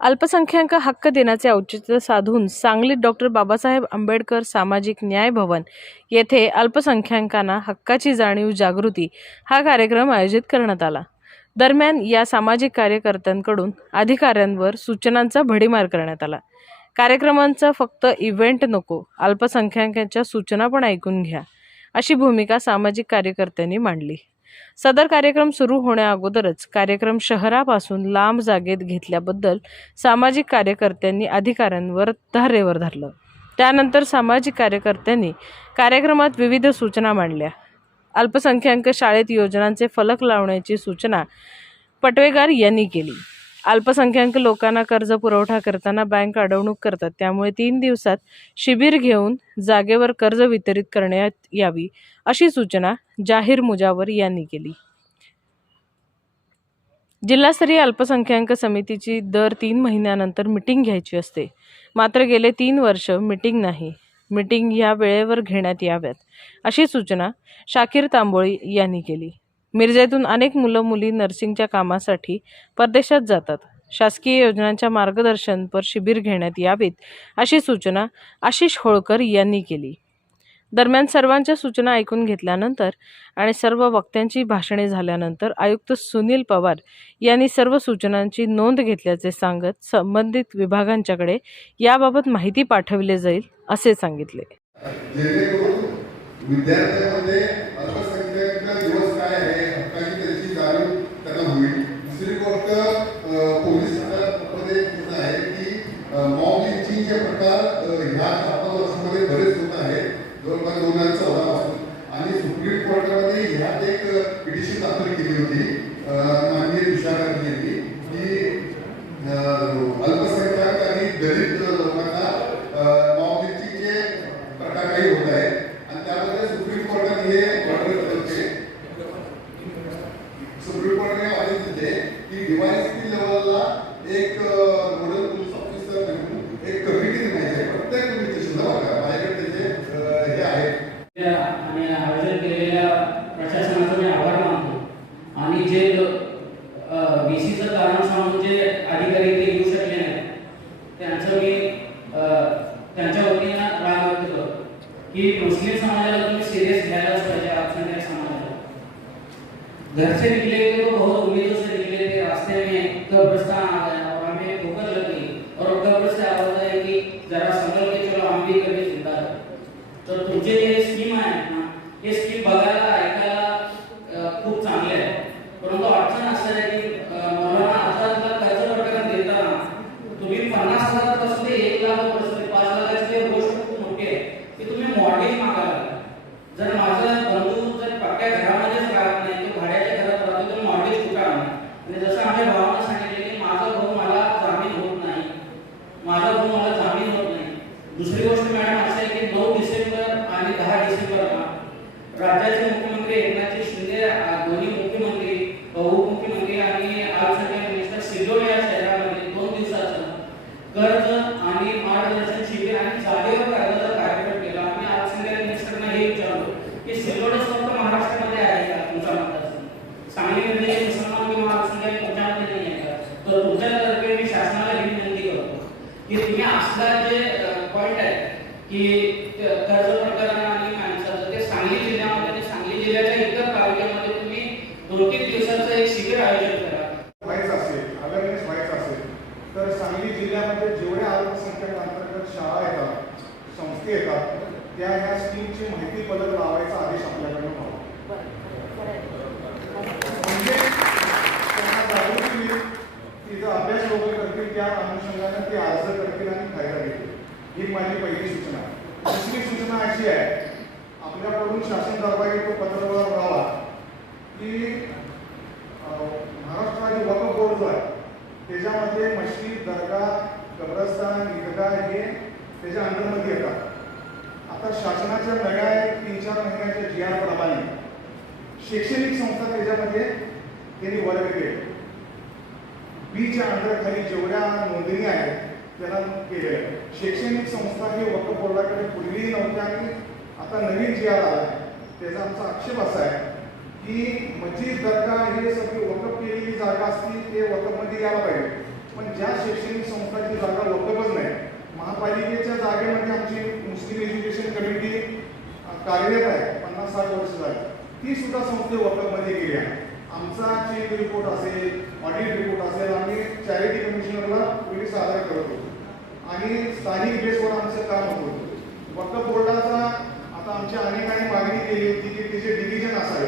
अल्पसंख्याक हक्क दिनाचे औचित्य साधून सांगलीत डॉक्टर बाबासाहेब आंबेडकर सामाजिक न्याय भवन येथे अल्पसंख्याकांना हक्काची जाणीव जागृती हा कार्यक्रम आयोजित करण्यात आला. दरम्यान या सामाजिक कार्यकर्त्यांकडून अधिकाऱ्यांवर सूचनांचा भडीमार करण्यात आला. कार्यक्रमांचा फक्त इव्हेंट नको अल्पसंख्याकांच्या सूचना पण ऐकून घ्या अशी भूमिका सामाजिक कार्यकर्त्यांनी मांडली. सदर कार्यक्रम सुरू होण्याअगोदरच कार्यक्रम शहरापासून लांब जागेत घेतल्याबद्दल सामाजिक कार्यकर्त्यांनी अधिकाऱ्यांवर धारेवर धरलं. त्यानंतर सामाजिक कार्यकर्त्यांनी कार्यक्रमात विविध सूचना मांडल्या. अल्पसंख्याक शाळेत योजनांचे फलक लावण्याची सूचना पटवेगार यांनी केली. अल्पसंख्याक लोकांना कर्ज पुरवठा करताना बँक अडवणूक करतात. त्यामुळे तीन दिवसात शिबिर घेऊन जागेवर कर्ज वितरित करण्यात यावी अशी सूचना जाहीर मुजावर यांनी केली. जिल्हास्तरीय अल्पसंख्याक समितीची दर तीन महिन्यानंतर मिटिंग घ्यायची असते. मात्र गेले तीन वर्ष मिटिंग नाही. मिटिंग ह्या वेळेवर घेण्यात याव्यात अशी सूचना शाकीर तांबोळी यांनी केली. मिरजेतून अनेक मुलं मुली नर्सिंगच्या कामासाठी परदेशात जातात. शासकीय योजनांच्या मार्गदर्शनपर शिबिर घेण्यात यावीत अशी सूचना आशिष होळकर यांनी केली. दरम्यान सर्वांच्या सूचना ऐकून घेतल्यानंतर आणि सर्व वक्त्यांची भाषणे झाल्यानंतर आयुक्त सुनील पवार यांनी सर्व सूचनांची नोंद घेतल्याचे सांगत संबंधित विभागांच्याकडे याबाबत माहिती पाठवली जाईल असे सांगितले जेणेकरून विद्यार्थ्यांमध्ये अल्पसंख्याक दिवस काय आहे हक्काची त्याची जाणीव त्यांना होईल दुसरी गोष्ट अ, पोलीस खात्यामध्ये होत आहे की मॉब लिंचिंगचे प्रकार अ, ह्या चार पाच वर्षामध्ये बरेच होत आहेत जवळपास दोन हजार चौदा पासून आणि सुप्रीम कोर्टामध्ये ह्यात एक पिटिशन दाखल केली होती अ, माननीय विशाखाजी यांनी की अ, अल्पसंख्याक निकले तो बहुत उम्मीदों से निकले थे रास्ते में, कब्रिस्तान आ गया और हमें और कब्र से आवाज़ आई कि जरा संभल के चलो, हम भी कभी ज़िंदा रहे। तो तुझे ये स्कीम है ना, ये स्कीम बघायला आणि जसं आम्ही भावानं सांगितले की माझा भाऊ मला जामीन होत नाही. माझा भाऊ मला जामीन होत नाही. दुसरी गोष्ट मॅडम असं आहे की नऊ डिसेंबर आणि दहा डिसेंबरला राज्याचे मुख्यमंत्री एकनाथजी शिंदे अ, दोन्ही मुख्यमंत्री उपमुख्यमंत्री आणि अल्पसंख्याक मिनिस्टर सिल्लोड या शहरामध्ये दोन दिवसाचं कर्ज आणि मार्गदर्शन शिबिर आणि जागेवर कर्जाचा कार्यक्रम केला आम्ही अल्पसंख्याक मिनिस्टरना हे विचारलो की सिल्लोडच फक्त महाराष्ट्रामध्ये आहे का तुमचा मतदारसंघ सांगलीमध्ये मुसलमान किंवा अल्पसंख्याक तुमच्यामध्ये नाही आहे का तर तुमच्यातर्फे मी शासनाला ही विनंती करतो की असला जे पॉइंट आहे की ते कर्ज प्रकरण आणि माणसाचं ते सांगली जिल्ह्यामध्ये आणि सांगली जिल्ह्याच्या इतर तालुक्यामध्ये तुम्ही दोन तीन दिवसाचं एक शिबिर आयोजन करा. व्हायचं असेल अवेअरनेस व्हायचं असेल तर सांगली जिल्ह्यामध्ये जेवढ्या अल्पसंख्याक अंतर्गत शाळा येतात संस्थे येतात त्या ह्या स्कीमची माहिती फलक लावायचा आदेश आपल्याकडून व्हावा म्हणजे त्यांना जागृती त्या अनुषंगाने ते अर्ज करतील आणि फायदा घेतील. ही माझी पहिली सूचना. दुसरी सूचना अशी आहे आपल्याकडून शासन दरबारी तो पत्रव्यवहार व्हावा की महाराष्ट्र राज्य वक्फ बोर्ड जो आहे त्याच्यामध्ये मशीद दर्गा कब्रस्तान ईदगाह हे त्याच्या अंडरमध्ये येतात. आता शासनाच्या नव्या तीन चार महिन्याच्या जी आर प्रमाणे. शैक्षणिक संस्था त्याच्यामध्ये त्यांनी वर्ग केले. बीच्या अंडरखाली जेवढ्या नोंदणी आहेत त्यांना केलेल्या शैक्षणिक संस्था हे वक्फ बोर्डाकडे पूर्वी नव्हत्या आणि आता नवीन जी आर आला आहे त्याचा आमचा आक्षेप असा आहे की मस्जिद दर्गा हे सगळी वकफ केलेली जागा असती ते वकफमध्ये यायला पाहिजे. पण ज्या शैक्षणिक संस्थाची जागा वकफच नाही महापालिकेच्या जागेमध्ये आमची मुस्लिम एज्युकेशन कमिटी कार्यरत आहे पन्नास साठ वर्ष झाली. ती सुद्धा संस्थे वकफमध्ये गेली आहे. आमचा चेक रिपोर्ट असेल ऑडिट रिपोर्ट असेल आम्ही चॅरिटी कमिशनरला वेळी सादर करत होतो. आणि स्थानिक बेसवर आमचं काम होत होतं. वक्त बोर्डाचा आता आमच्या अनेकांनी मागणी केली होती की त्याचे असावे